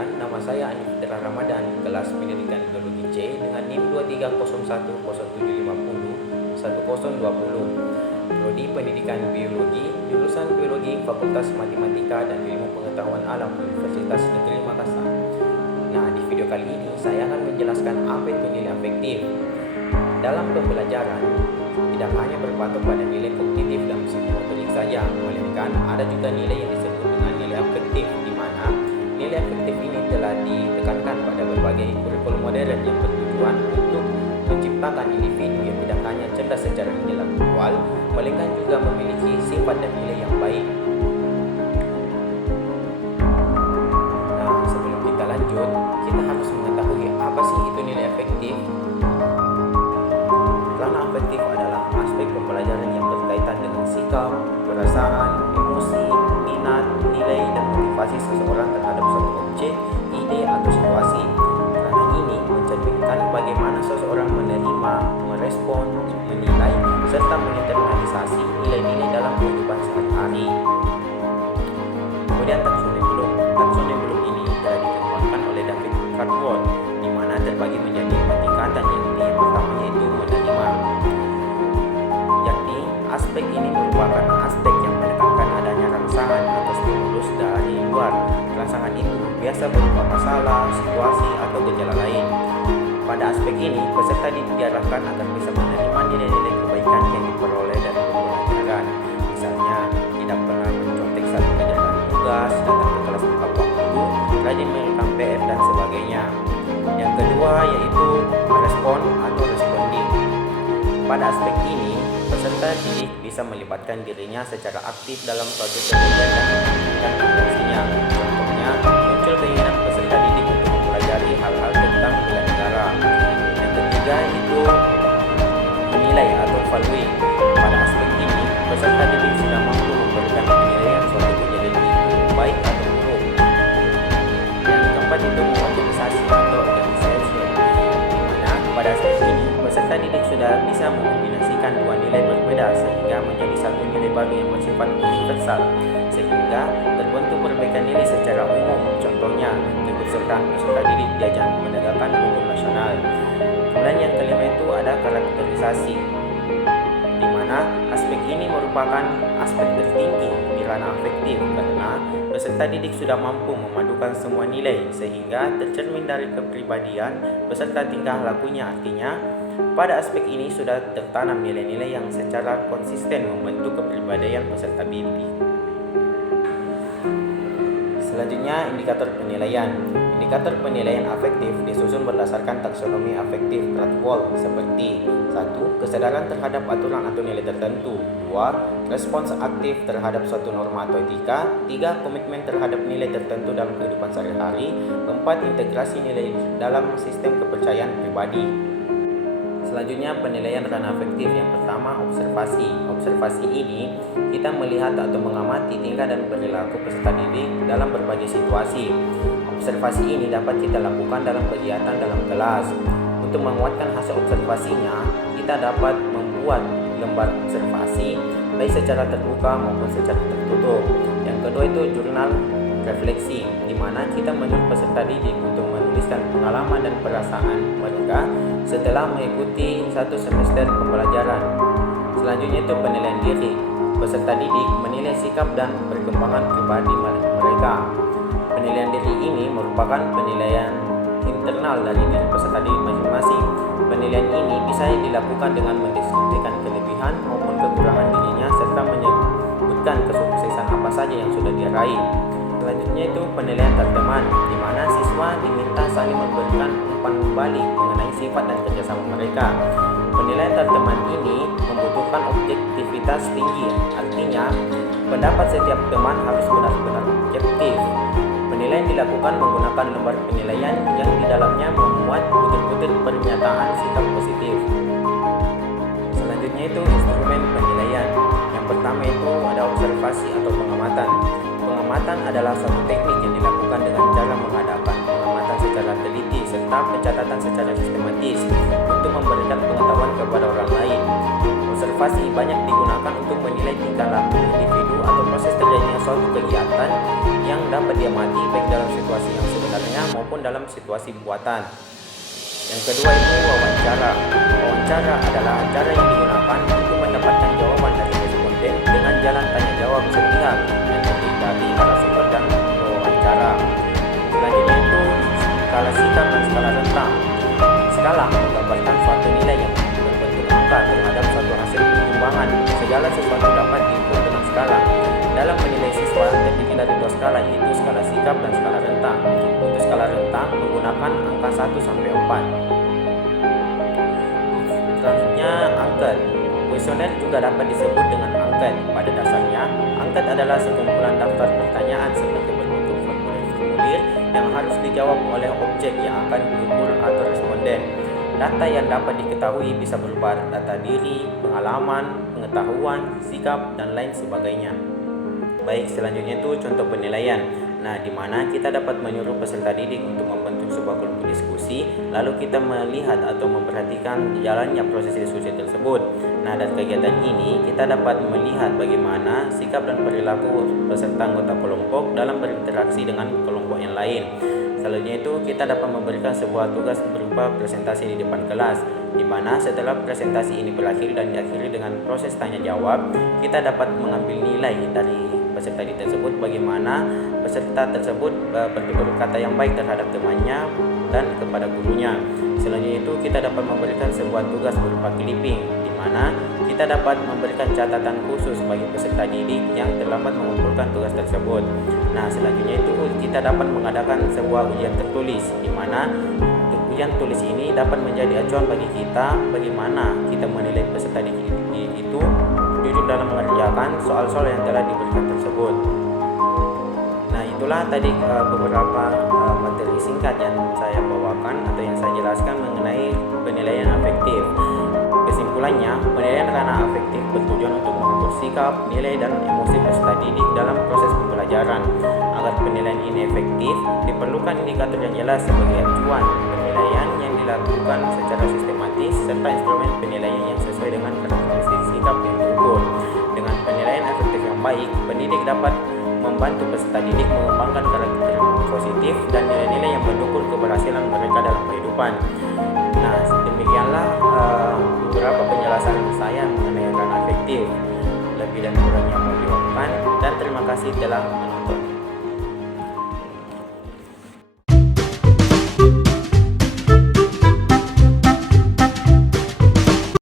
Perkenalkan, nama saya Anif Fitra Ramadan, kelas pendidikan biologi C dengan NIM 230107501020. Prodi Pendidikan Biologi, jurusan Biologi, Fakultas Matematika dan Ilmu Pengetahuan Alam Universitas Negeri Makassar. Nah, di video kali ini saya akan menjelaskan apa itu nilai afektif. Dalam pembelajaran, tidak hanya berpatok pada nilai kognitif dan psikomotorik saja, melainkan ada juga nilai yang disebut dengan nilai afektif, di mana nilai afektif ini telah ditekankan pada berbagai kurikulum modern yang bertujuan untuk menciptakan individu yang tidak hanya cerdas secara intelektual, melainkan juga memiliki sifat dan nilai yang baik. Nah, sebelum kita lanjut, kita harus mengetahui apa sih itu nilai afektif. Ranah afektif adalah aspek pembelajaran yang berkaitan dengan sikap, perasaan, emosi, minat, nilai, dan motivasi seseorang terhadap suatu objek, ide, atau situasi. Ranah ini mencerminkan bagaimana seseorang menerima, merespon, menilai, serta menginternalisasi nilai-nilai dalam kehidupan sehari-hari. Kemudian taksonomi belum ini telah dikembangkan oleh David Cardwell, di mana terbagi menjadi 4 tingkatan, yang pertama yaitu menerima. Yakni aspek ini merupakan aspek yang menekankan adanya rangsangan atau stimulus dari luar. Rangsangan itu biasa berupa masalah, situasi, atau gejala lain. Pada aspek ini, peserta diarahkan agar bisa menerima nilai-nilai kebaikan yang diperoleh dari pembelajaran. Misalnya, tidak pernah mencontek saat mengerjakan tugas, datang ke kelas tepat waktu, rajin merekam PR, dan sebagainya. Yang kedua yaitu merespon atau responding. Pada aspek ini, peserta didik bisa melibatkan dirinya secara aktif dalam suatu kegiatan dan interaksinya. Contohnya, muncul keinginan peserta didik untuk mempelajari hal-hal tentang nilai negara. Yang ketiga itu menilai atau evaluate. Pada aspek ini, peserta didik sudah mampu memberikan penilaian suatu kejadian itu baik atau buruk. Yang keempat itu organisasi atau organization, di mana pada aspek ini peserta didik sudah bisa mengombinasikan dua nilai berbeda sehingga menjadi satu nilai baru yang bersifat universal, sehingga terbentuk perbaikan nilai secara umum. Contohnya, keikutsertaan peserta didik di ajang menegakkan hukum nasional. Kemudian yang kelima itu ada karakterisasi, di mana aspek ini merupakan aspek tertinggi di ranah afektif karena peserta didik sudah mampu memadukan semua nilai sehingga tercermin dari kepribadian beserta tingkah lakunya. Artinya, pada aspek ini sudah tertanam nilai-nilai yang secara konsisten membentuk kepribadian peserta didik. Selanjutnya, indikator penilaian. Indikator penilaian afektif disusun berdasarkan taksonomi afektif Cardwell seperti 1. Kesadaran terhadap aturan atau nilai tertentu. 2. Respons aktif terhadap suatu norma atau etika. 3. Komitmen terhadap nilai tertentu dalam kehidupan sehari-hari. 4. Integrasi nilai dalam sistem kepercayaan pribadi. Selanjutnya, penilaian ranah afektif. Yang pertama, observasi. Observasi ini kita melihat atau mengamati tingkah dan perilaku peserta didik dalam berbagai situasi. Observasi ini dapat kita lakukan dalam kegiatan dalam kelas. Untuk menguatkan hasil observasinya, kita dapat membuat lembar observasi baik secara terbuka maupun secara tertutup. Yang kedua itu jurnal refleksi, di mana kita menyuruh peserta didik untuk menuliskan pengalaman dan perasaan mereka setelah mengikuti satu semester pembelajaran. Selanjutnya itu penilaian diri. Peserta didik menilai sikap dan perkembangan pribadi mereka. Penilaian diri ini merupakan penilaian internal dari diri peserta didik masing-masing. Penilaian ini bisa dilakukan dengan mendeskripsikan kelebihan maupun kekurangan dirinya serta menyebutkan kesuksesan apa saja yang sudah dia raih. Selanjutnya itu penilaian teman, di mana siswa diminta saling memberikan umpan balik mengenai sifat dan kerjasama mereka. Penilaian teman ini membutuhkan objektivitas tinggi, artinya pendapat setiap teman harus benar-benar objektif. Penilaian dilakukan menggunakan lembar penilaian yang di dalamnya memuat butir-butir pernyataan sikap positif. Selanjutnya itu instrumen penilaian. Yang pertama itu ada observasi atau pengamatan. Pengamatan adalah suatu teknik yang dilakukan dengan cara mengadakan pengamatan secara teliti serta pencatatan secara sistematis untuk memberikan pengetahuan kepada orang lain. Observasi banyak digunakan untuk menilai tingkah laku individu atau proses terjadinya suatu kegiatan yang dapat diamati baik dalam situasi yang sebenarnya maupun dalam situasi buatan. Yang kedua itu wawancara. Wawancara adalah acara yang digunakan untuk mendapatkan jawaban dari responden dengan jalan tanya jawab sepihak yang terdiri dari narasumber dan wawancara. Selanjutnya itu skala sikap dan skala rentang. Skala menggambarkan suatu nilai yang berbentuk angka terhadap suatu hasil pertimbangan. Segala sesuatu dapat diukur dengan skala. Dalam menilai siswa terdiri dari dua skala, yaitu skala sikap dan skala rentang. Untuk skala rentang menggunakan angka 1 sampai 4. Selanjutnya angket. Kuesioner juga dapat disebut dengan angket. Pada dasarnya, angket adalah sekumpulan daftar pertanyaan seperti berbentuk formulir yang harus dijawab oleh objek yang akan diukur atau responden. Data yang dapat diketahui bisa berupa data diri, pengalaman, pengetahuan, sikap, dan lain sebagainya. Baik, selanjutnya itu contoh penilaian. Nah, di mana kita dapat menyuruh peserta didik untuk membentuk sebuah kelompok diskusi, lalu kita melihat atau memperhatikan jalannya proses diskusi tersebut. Nah, dari kegiatan ini kita dapat melihat bagaimana sikap dan perilaku peserta anggota kelompok dalam berinteraksi dengan kelompok yang lain. Selanjutnya itu kita dapat memberikan sebuah tugas berupa presentasi di depan kelas, di mana setelah presentasi ini berakhir dan diakhiri dengan proses tanya jawab, kita dapat mengambil nilai dari peserta didik tersebut, bagaimana peserta tersebut bertutur kata yang baik terhadap temannya dan kepada gurunya. Selanjutnya itu kita dapat memberikan sebuah tugas berupa clipping, di mana kita dapat memberikan catatan khusus bagi peserta didik yang terlambat mengumpulkan tugas tersebut. Nah, selanjutnya itu kita dapat mengadakan sebuah ujian tertulis, di mana ujian tulis ini dapat menjadi acuan bagi kita bagaimana kita menilai peserta didik itu jujur dalam mengerjakan soal-soal yang telah diberikan tersebut. Nah, itulah tadi beberapa materi singkat yang saya bawakan atau yang saya jelaskan mengenai penilaian afektif. Kesimpulannya, penilaian ranah afektif bertujuan untuk mengukur sikap, nilai, dan emosi peserta didik dalam proses pembelajaran. Agar penilaian ini efektif, diperlukan indikator yang jelas sebagai acuan penilaian yang dilakukan secara sistematis serta instrumen penilaian yang sesuai dengan karakteristik sikap yang terukur. Dengan penilaian efektif yang baik, pendidik dapat membantu peserta didik mengembangkan karakter positif dan nilai-nilai yang mendukung keberhasilan mereka dalam kehidupan. Nah, demikianlah beberapa penjelasan saya mengenai ranah afektif. Lebih dan kurangnya mohon dimaafkan dan terima kasih telah